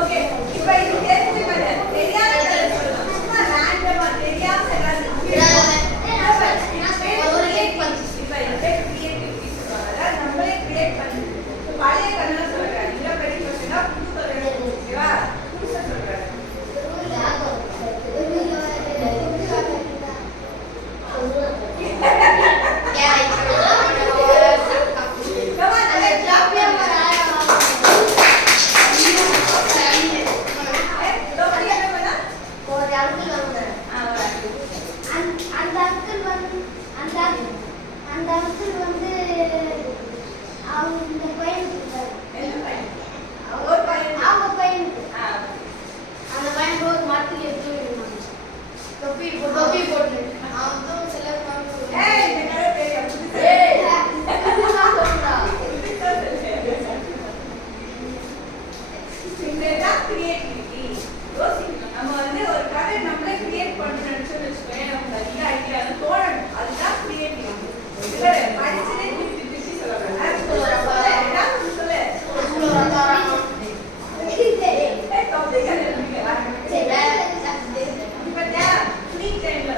Okay, இப்போ இது தெரிஞ்சு பாரு. தெரியாத சொல்லணும். சும்மா random ஆ தெரியாம ஏதாவது இப்ப இதை creativity சொல்லுவாங்க. அதாவது நம்மளே create பண்ணி பழைய கண்ணெல்லாம் சொல்றேன். நீங்க படி கொஸ்டினா புது சொல்றேன். ஓகேவா? புதுசா சொல்றேன். Come on, let's clap your hands. Loki என்ன பண்ணா? ஒரு அங்கிள் வந்து ஒரு அடி. அந்த அங்கிள் வந்து அவங்க இந்த பையனுக்கு இருக்காரு. என்ன பையன்? ஒரு பையன். அவங்க பையனுக்கு ஆ. அந்த பையன் ஒரு மரத்துக்கு எடுத்து விடுவாங்க. தொப்பி போட்டு அவன் தான் சில ஏய், இந்த கதை தெரியும். புதுசா இதுதான் creativity. யோசிக்கணும். நம்ம வந்து ஒரு கதை நம்மளே create பண்ணணும்னு நினைச்சோம்னு வச்சுக்கோயேன், நமக்கு நிறைய idea எல்லாம் தோணணும். அதுதான் creativity. இதுல படிச்சதே திருப்பி திருப்பி சொல்லக்கூடாது. சொல்லு, ஏதாவது ஒண்ணு சொல்லு. ஏய், topic அது எப்படி? இப்ப free time ல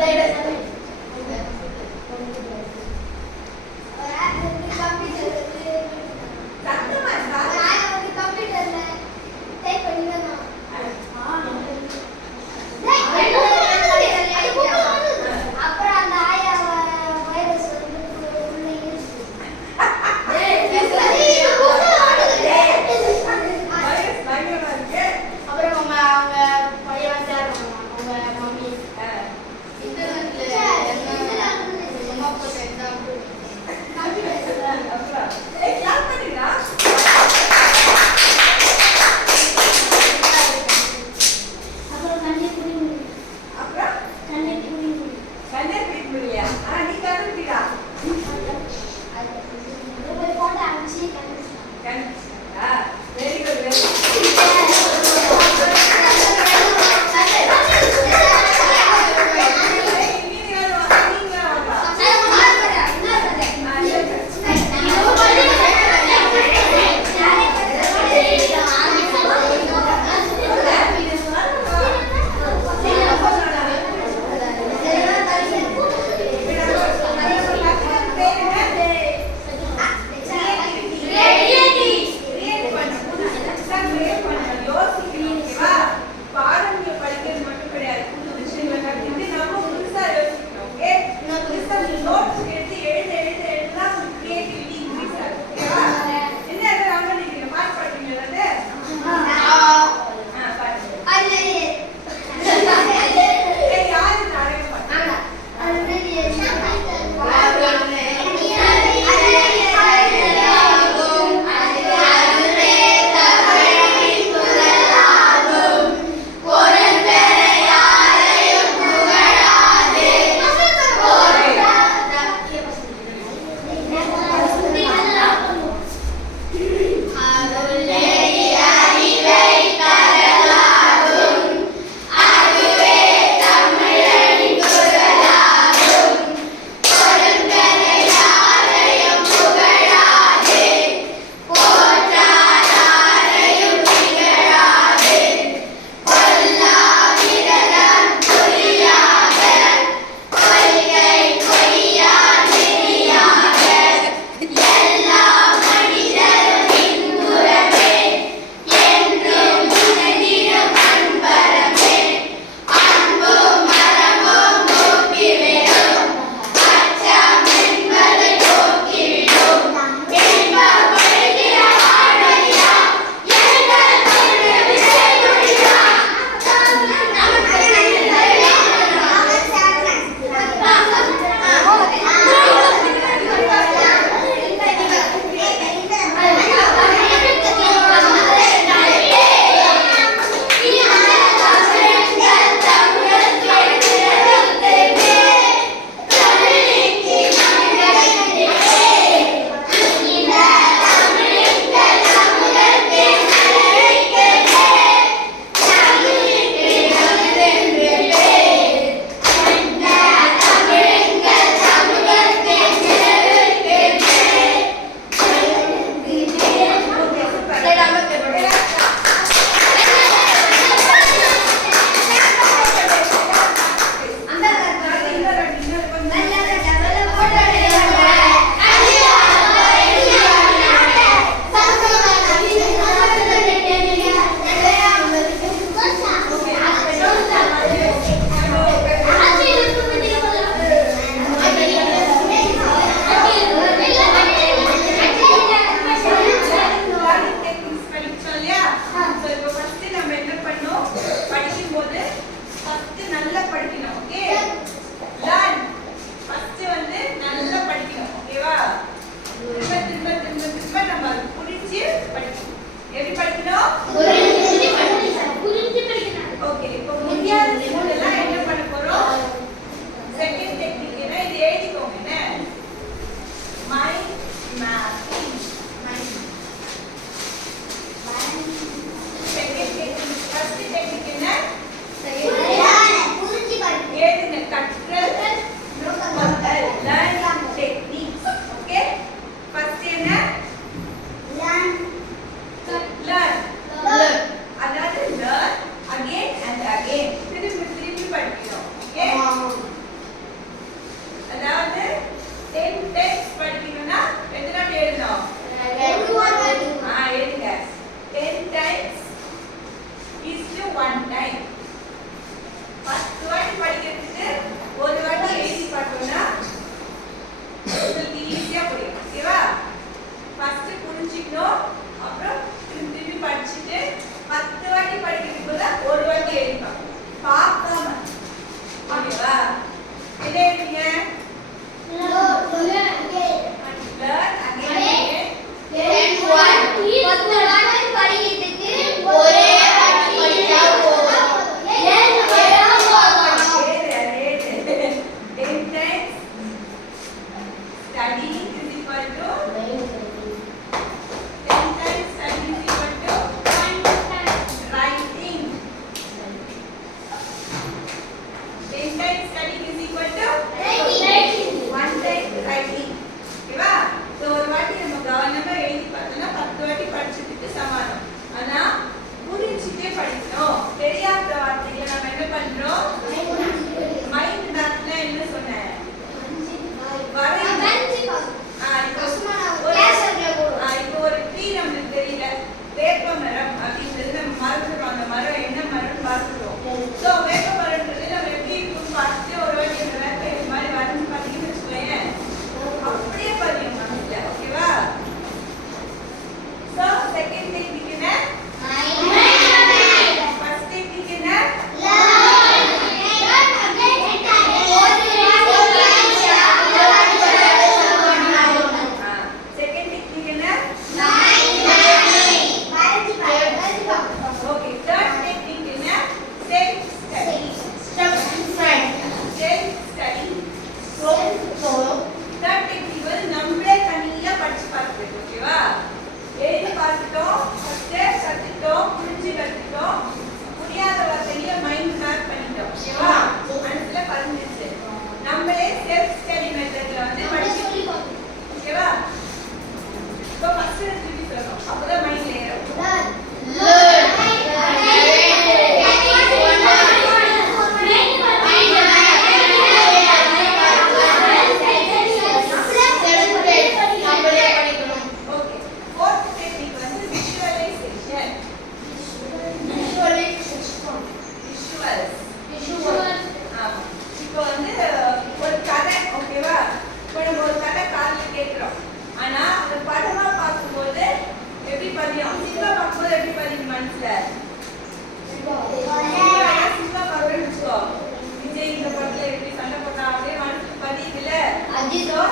அஜித் So,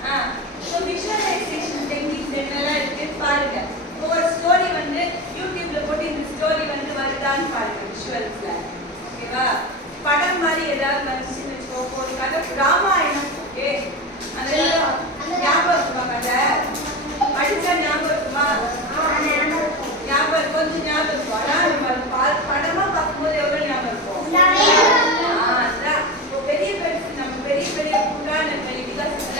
தான். ஸோ விஷுவலைசேஷன் டெக்னிக்ஸ் என்னெல்லாம் இருக்கு பாருங்க. ஒரு ஸ்டோரி வந்து யூடியூப்ல போட்டு இந்த ஸ்டோரி வந்து வருதான்னு பாருங்க விஷுவல்ஸ்ல. ஓகேவா? படம் மாதிரி ஏதாவது வந்துச்சுன்னு வச்சுக்கோ. ஒரு கதை ராமாயணம். ஓகே, அந்த ஞாபகம் இருக்குமா? கதை படிச்சா ஞாபகம் இருக்குமா? ஞாபகம் கொஞ்சம் ஞாபகம் இருக்கும். ஆனால் படமா பார்க்கும்போது எவ்வளவு ஞாபகம் இருக்கும்? அதான். இப்போ பெரிய பெரிய நம்ம பெரிய பெரிய புராணங்கள் இதிகாசங்கள்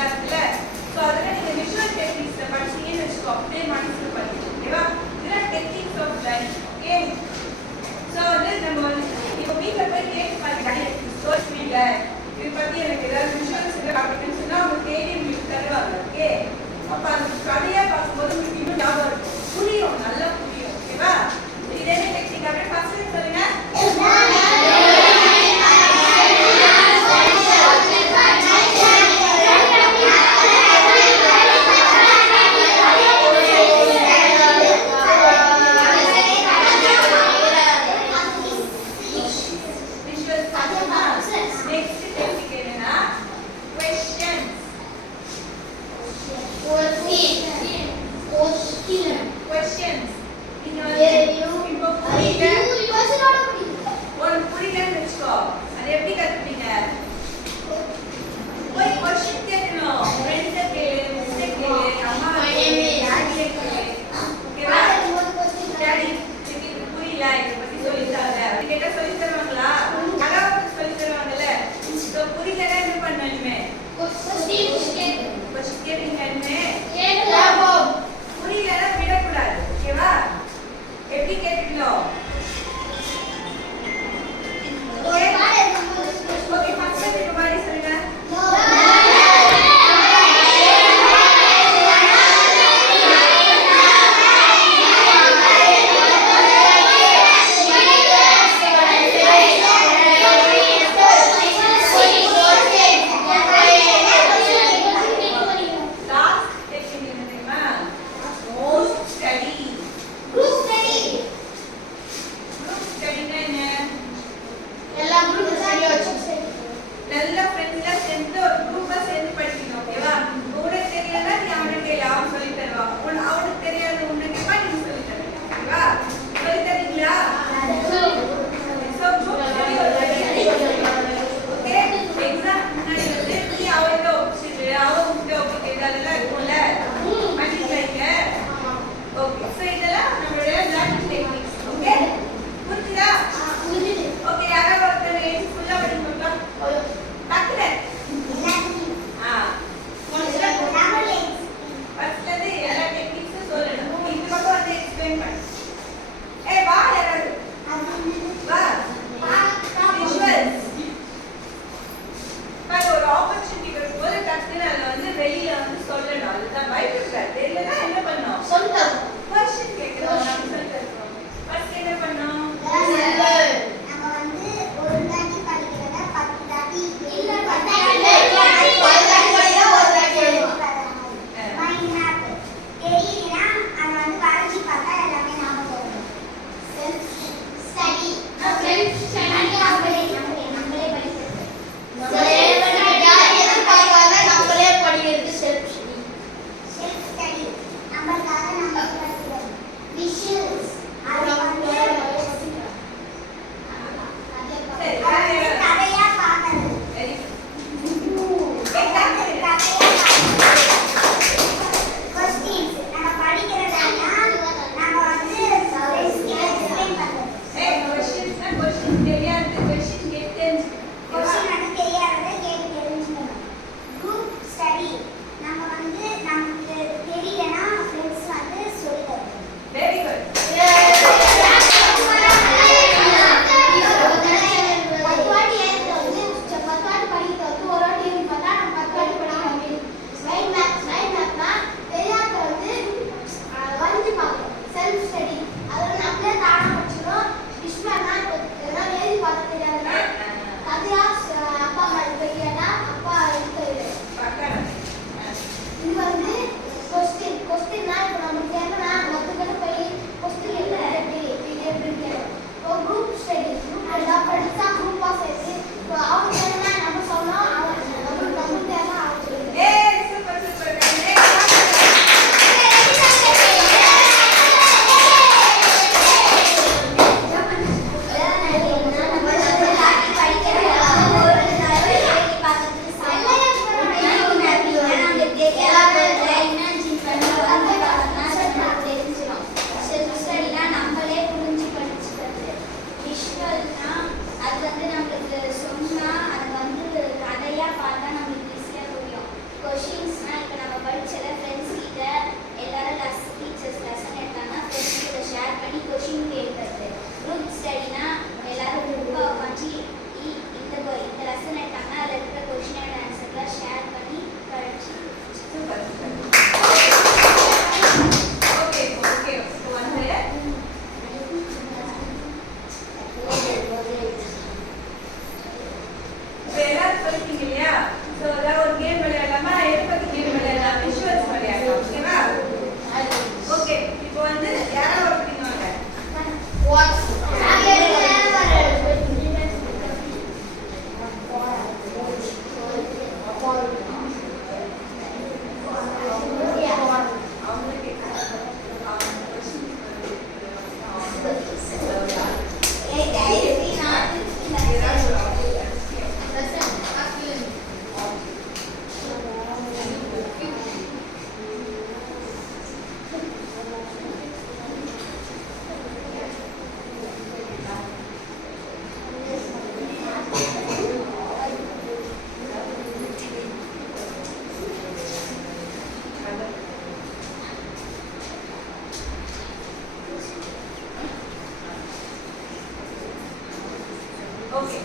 சொல்லிட்டீங்க இல்லையா? சோ அதாவது ஒரு கேம் விளையாடலாமா? எதை பத்தி கேம் விளையாடலாம்? விஷுவல்ஸ் விளையாடலாம். ஓகேவா? ஓகே. இப்போ வந்து யாராவது ஒருத்தங்க வாங்க. Watch okay.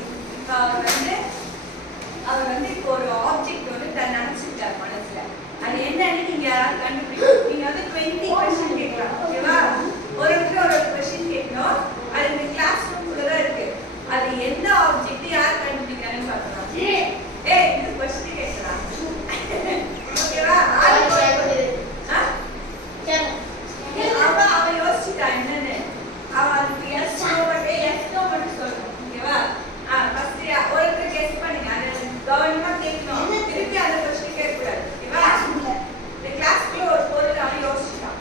அவர் வந்து இப்போ ஒரு ஆப்ஜெக்ட் வந்து தன் நினைச்சிருக்காரு மனசுல. அது என்னன்னு நீங்க யாராவது கண்டுபிடிக்கணும். நீங்க வந்து 20 क्वेश्चन கேட்கலாம். ஓகேவா? ஒருத்தர் ஒரு क्वेश्चन கேட்கணும். அது இந்த கிளாஸ் ரூம்குள்ள தான் இருக்கு. அது என்ன ஆப்ஜெக்ட் யார் கண்டுபிடிக்கிறாங்கன்னு பார்க்கலாம். ஏய் இந்த क्वेश्चन கேட்கலாம். ஓகேவா? அவ யோசிச்சுட்டா என்னன்னு. அவ அதுக்கு எஸ் நோ மட்டும் சொல்லணும். ஓகேவா? ஃபர்ஸ்ட் ஒருத்தர் கெஸ் பண்ணுங்க. அது கவனமா கேட்கணும். திருப்பி அந்த क्वेश्चन கேட்கக்கூடாது. ஓகேவா? இந்த கிளாஸ்க்குள்ள ஒரு பொருள் அவன் யோசிச்சுட்டான்.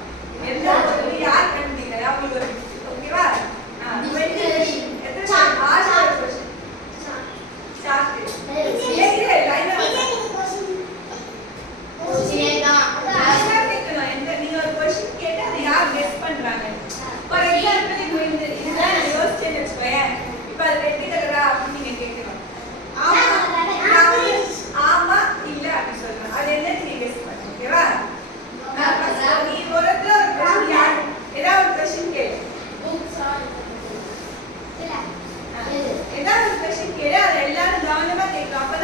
எந்த பொருள் யார் கண்டுபிடிக்கிறாங்க அவங்களுக்கு ஒரு ஓகேவா? 20 எத்தனை ஆறு क्वेश्चन ஸ்டார்ட். ஏய் லைனா நீங்க ஒரு क्वेश्चन கேட்டு அதை யார் கெஸ் பண்றாங்க. ஃபார் எக்ஸாம்பிள் இப்போ இந்த இதுதான் நான் யோசிச்சேன்னு வச்சுக்கோயேன். இப்போ அது ரெட் கலரா அப்படின்னு நீங்க கேட்கணும். ஆமா இல்ல அப்படி சொல்லணும். அது என்ன நீங்க கெஸ் பண்ணுங்க. ஓகேவா? நீ ஒருத்தர் ஒரு क्वेश्चन யார் ஏதாவது ஒரு क्वेश्चन கேளு. ஏதாவது ஒரு क्वेश्चन கேளு. அதை எல்லாரும் கவனமா கேட்கணும். அப்ப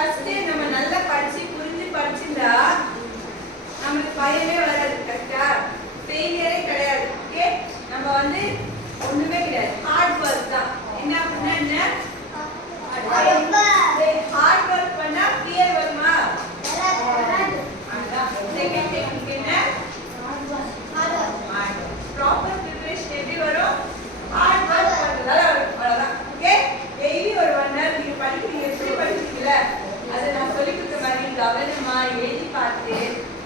ஃபர்ஸ்ட் நம்ம நல்லா படிச்சு புரிஞ்சு படிச்சிருந்தா நமக்கு பயமே வராது. கரெக்டா? ஃபெயிலியரே கிடையாது. ஓகே, நம்ம வந்து ஒண்ணுமே கிடையாது, ஹார்ட் ஒர்க் தான். என்ன பண்ணா என்ன ஹார்ட் ஒர்க் பண்ணா கிளியர் வருமா? அதான் செகண்ட் டெக்னிக் என்ன? ப்ராப்பர் ப்ரிப்பரேஷன் எப்படி வரும்? ஹார்ட் ஒர்க் பண்றதால வரும். அவ்வளவுதான். ஓகே, டெய்லி ஒரு 1 hour நீங்க படிக்கிறீங்க. எப்படி படிக்கிறீங்கல அதை நான் சொல்லி கொடுத்த மாதிரி கவனமா எழுதி பார்த்து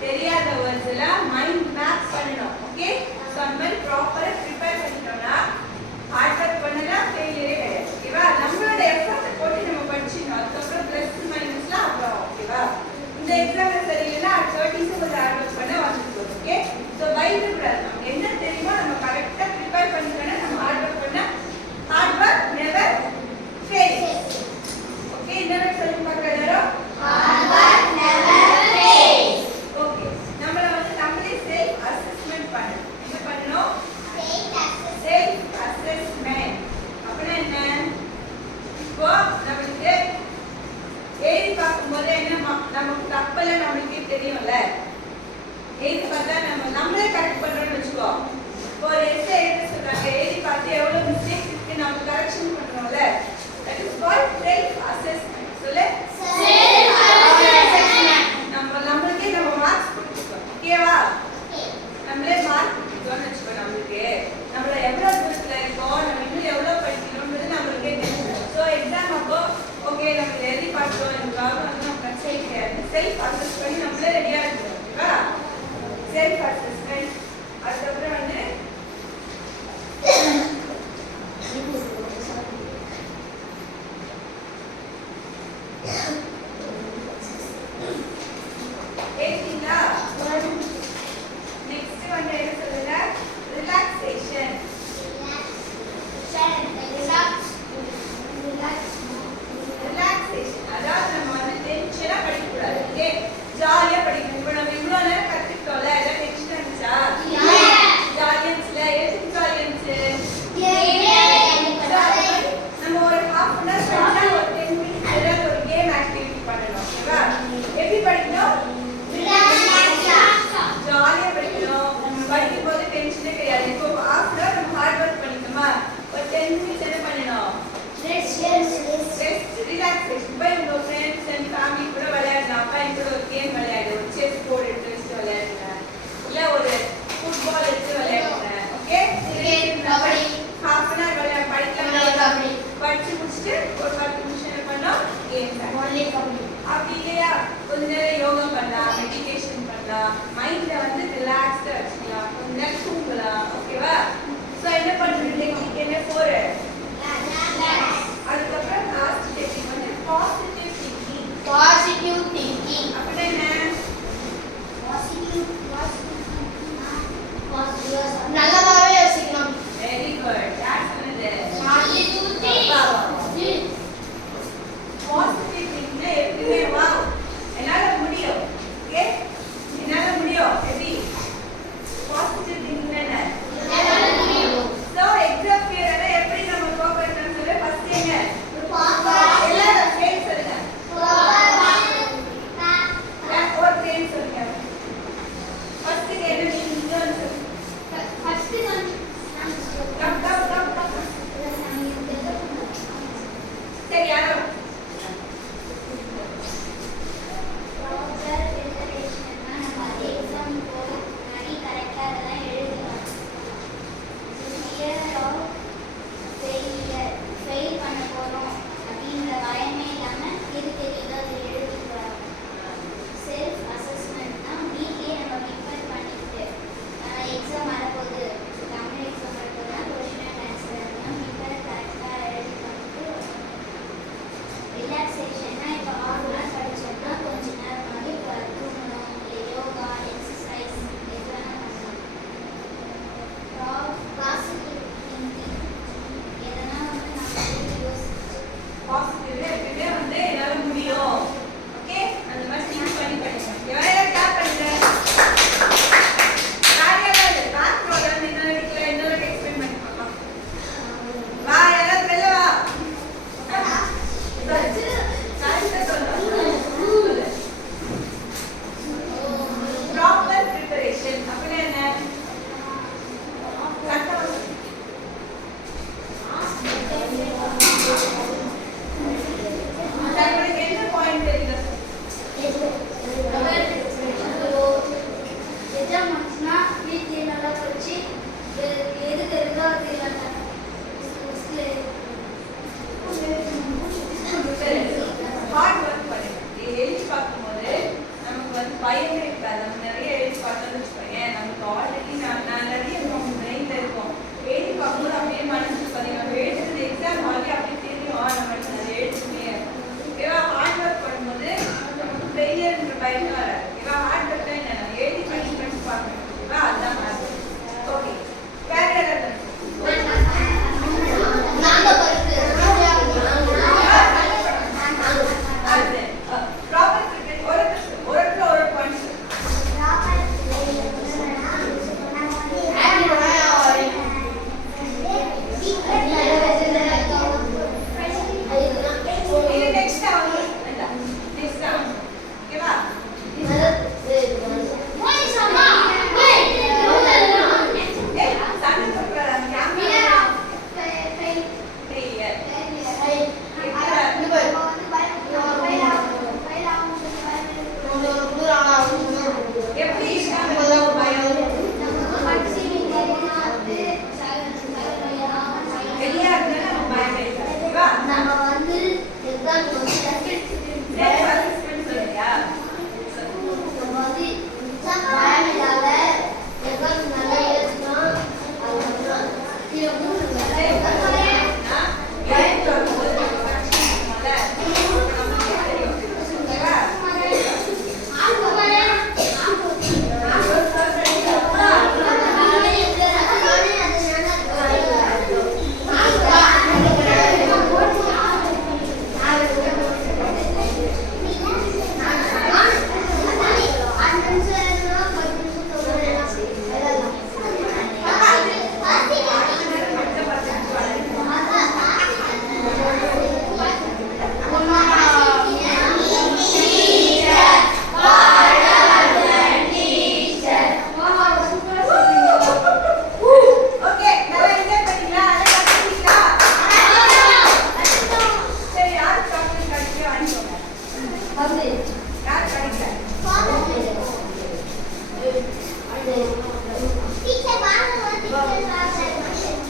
தெரியாத வேர்ட்ஸ் எல்லாம் மைண்ட் மேப் பண்ணணும். ஓகே, ஸோ அந்த மாதிரி ப்ராப்பரா ப்ரிப்பேர் பண்ணிட்டோம்னா ஹார்ட் ஒர்க் பண்ணனா ஃபெயிலியரே கிடையாது. ஓகேவா? நம்மளோட எஃபர்ட்டை போட்டு நம்ம படிச்சிடணும். அதுக்கப்புறம் ப்ளஸ் மைனஸ்லாம் அப்புறம். ஓகேவா? இந்த எக்ஸாம்ல சரியில்லைன்னா 30s கொஞ்சம் ஹார்ட் ஒர்க் பண்ண வந்துட்டு. ஓகே, ஸோ பயப்படக்கூடாது. நமக்கு என்ன தெரியுமோ நம்ம கரெக்டாக ப்ரிப்பேர் பண்ணிட்டோம்னா நம்ம ஹார்ட் ஒர்க் பண்ண hard work never fails. Okay, இன்னொரு சொல்லி பார்க்குற எல்லாரும் hard work never fails. Okay, நம்மள வந்து நம்மளே செல்ஃப் அசஸ்மெண்ட் பண்ணணும். என்ன பண்ணணும்? Self assessment. அப்படின்னா என்ன? இப்போ நம்மளுக்கு எழுதி பார்க்கும்போது என்ன நமக்கு தப்பெல்லாம் நம்மளுக்கே தெரியும்ல. எழுதி பார்த்தா நம்மளே கரெக்ட் பண்றோம்னு வச்சுக்கோ. இப்போ ஒரு எஸ்ஸே எழுத சொல்றாங்க, எழுதி பார்த்து எவ்வளவு மிஸ்டேக்ஸ் இருக்கு நம்ம கரெக்ஷன் பண்றோம்ல. That is called self assessment. சொல்லு, செல்ஃப் அசஸ்மெண்ட். நம்மளுக்கே நம்ம மார்க்ஸ் கொடுத்துக்கோம். ஓகேவா? நம்மளே மார்க் கொடுத்துக்கோன்னு வச்சுக்கோ. நம்மள எவ்வளவு தூரத்துல இருக்கோம், நம்ம இன்னும் எவ்வளவு படிக்கணும்ன்றது நம்மளுக்கே தெரியும். ஸோ எக்ஸாம் அப்போ ஓகே நம்ம எழுதி பார்த்தோம், நமக்காக வந்து நம்ம பிரச்சனை கிடையாது. செல்ஃப் அசஸ் பண்ணி நம்மளே ரெடியா இருக்கணும். ஓகேவா? Self assessment. அதுக்கப்புறம் வந்து ஏசிங்களா? நெக்ஸ்ட் வந்து என்ன சொல்லுங்க? ரிலாக்ஸேஷன். ரிலாக்ஸேஷன் அதாவது நம்ம வந்து டென்ஷனா படிக்கக்கூடாது. ஓகே, ஜாலியா படிக்கணும். இப்போ நம்ம இவ்வளோ நேரம் கற்றுக்கிட்டோம்ல, எல்லாம் டென்ஷனா இருந்துச்சா? ஜாலியா இருந்துச்சுல. எதுக்கு ஜாலியா இருந்துச்சு? நம்ம ஒரு ஹாஃப் அன் ஹவர் படிச்சா ஒரு 10 minutes ஏதாவது ஒரு கேம் ஆக்டிவிட்டி பண்ணணும். ஓகேவா? எப்படி படிக்கணும்? ஜாலியா படிக்கணும். படிக்கும் போது டென்ஷனே கிடையாது. இப்போ ஹாஃப் அன் ஹவர் நம்ம ஹார்ட் ஒர்க் பண்ணிக்கணுமா? ஒரு 10 minutes என்ன பண்ணணும்? ரிலாக்ஸேஷன். போய் உங்க ஃப்ரெண்ட்ஸ் அண்ட் ஃபேமிலி கூட விளையாடலாம். அப்பா என் கூட ஒரு கேம் விளையாடு, ஒரு செஸ் போர்டு எடுத்து வச்சு விளையாடுங்க, இல்ல ஒரு ஃபுட்பால் எடுத்து விளையாடுங்க. ஓகே, ஹாஃப் அன் ஹவர் விளையாட படிக்கலாம். படிச்சு முடிச்சுட்டு ஒரு 10 நிமிஷம் என்ன பண்ணோம்? கேம். அப்படி இல்லையா கொஞ்ச நேரம் யோகா பண்ணலாம், மெடிடேஷன் பண்ணலாம், மைண்ட வந்து ரிலாக்ஸ்டா வச்சுக்கலாம், கொஞ்ச நேரம் தூங்கலாம். ஓகேவா? ஸோ என்ன பண்ணுறது? டெக்னிக் என்ன? 4. அதுக்கப்புறம் லாஸ்ட் டெக்னிக் வந்து பாசிட்டிவ் திங்கிங். அப்படின்னா என்ன? நல்லதாவே யோசிக்கணும். Very good. யார் சொன்னது? பாசிட்டிவ் திங்கிங்னா எப்பவுமே வாவ் என்னால முடியும். ஓகே, என்னால முடியும். எப்படி? பாசிட்டிவ் திங்கிங் என்ன? ஸோ எக்ஸாம் பீரியட்ல எப்படி நம்ம கோஆபரேட் பண்ணணும்? ஃபர்ஸ்ட் என்ன? எல்லாரும் சேர்ந்து சொல்லுங்க. ஒரு சேர்ந்து சொல்லுங்க. ஃபர்ஸ்ட் என்ன மீனிங் சொல்லுங்க. சரி, யாரும்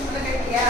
உனக்கு கட்டியா